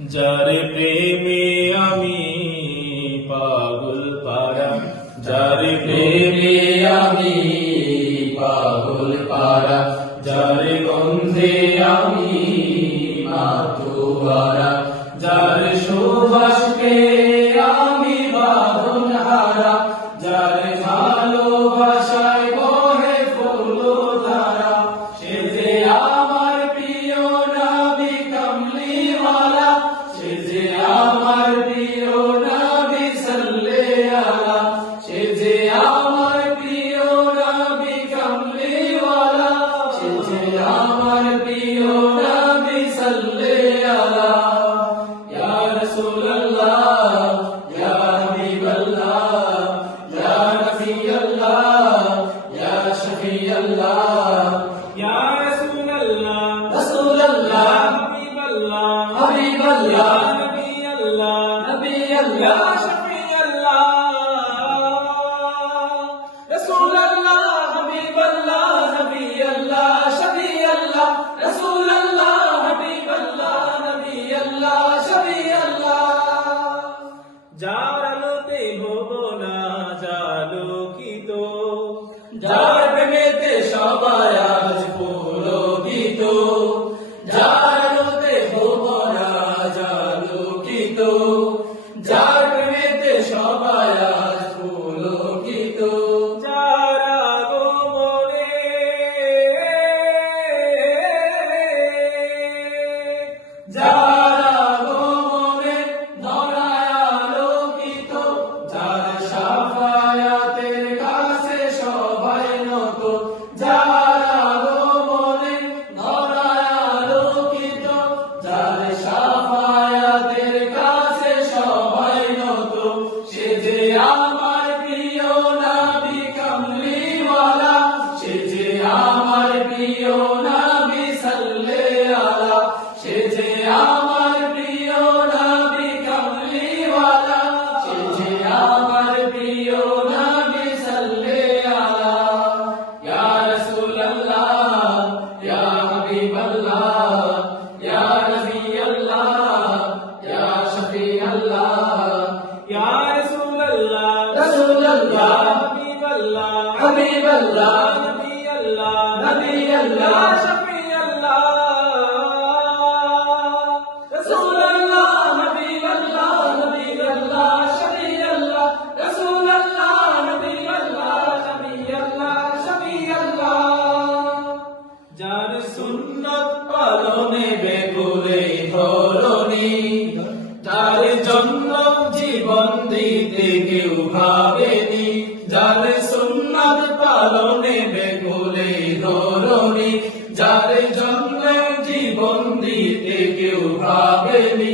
যার প্রেমে আমি পাগল পারা, যার প্রেমে আমি পাগল পারা, যার গন্ধে আমি মাতোয়ারা, যার সুবাসকে আমি বাঁধন হারা, যার ভালোবাসায় বহে ফুলধারা, সে যে আমার প্রিয় নবী কামলিওয়ালা, সে যে আমার প্রিয় নবী সাল্লাল্লাহু আলাইহি, সে যে আমার প্রিয় নবী কামলিওয়ালা, সে যে আমার প্রিয় নবী সাল্লাল্লাহু আলাইহি। ইয়া রাসূলুল্লাহ, ইয়া হাবিবাল্লাহ, ইয়া নবিয়াল্লাহ, ইয়া শফিয়াল্লাহ, ইয়া রাসূলুল্লাহ, রাসূলুল্লাহ, হাবিবাল্লাহ, হাবিবাল্লাহ, নবিয়াল্লাহ, নবিয়াল্লাহ, শফিয়াল্লাহ, রাসূলুল্লাহ, হাবিবাল্লাহ, নবিয়াল্লাহ, শফিয়াল্লাহ, রাসূলুল্লাহ, হাবিবাল্লাহ, নবিয়াল্লাহ, শফিয়াল্লাহ। যার আলোতে ভুবনা জালোকিত, যার প্রেমেতে সবাই আজ পুলকিত, যার আলোতে ভুবনা জালোকিত, যার প্রেমেতে সবাই আজ পুলকিত, যার আগমনে যার আগমনে ধরায় আলোকিত, যার শাফায়াতের কাছে সবাই নত, যার আগমনে ধরায় আলোকিত, যার শাফায়াতের কাছে সবাই নত, সে যে আমার প্রিয় নবী কামলিওয়ালা, সে যে আমার প্রিয় নবী সাল্লাল্লাহু আলাইহি, সে যে আমার প্রিয় নবী কামলিওয়ালা, সে যে আমার প্রিয় নবী সাল্লাল্লাহু আলাইহি। ইয়া রাসূলুল্লাহ, ইয়া হাবিবাল্লাহ, ইয়া নবিয়াল্লাহ, ইয়া শফিয়াল্লাহ, ইয়া রাসূলুল্লাহ, রাসূলুল্লাহ, হাবিবাল্লাহ, হাবিবাল্লাহ, নবিয়াল্লাহ, নবিয়াল্লাহ, শফিয়াল্লাহ, রাসূলুল্লাহ, হাবিবাল্লাহ, নবিয়াল্লাহ, শফিয়াল্লাহ, রাসূলুল্লাহ, হাবিবাল্লাহ, নবিয়াল্লাহ, শফিয়াল্লাহ। যার সুন্নাত পালনে বেকুলে ধরণী, যার জন্য জীবন দিতে কেউ ভাবেনি, যার সুন্নাত পালনে বেকুলে ধরণী, যার জন্য জীবন দিতে কেউ ভাবেনি,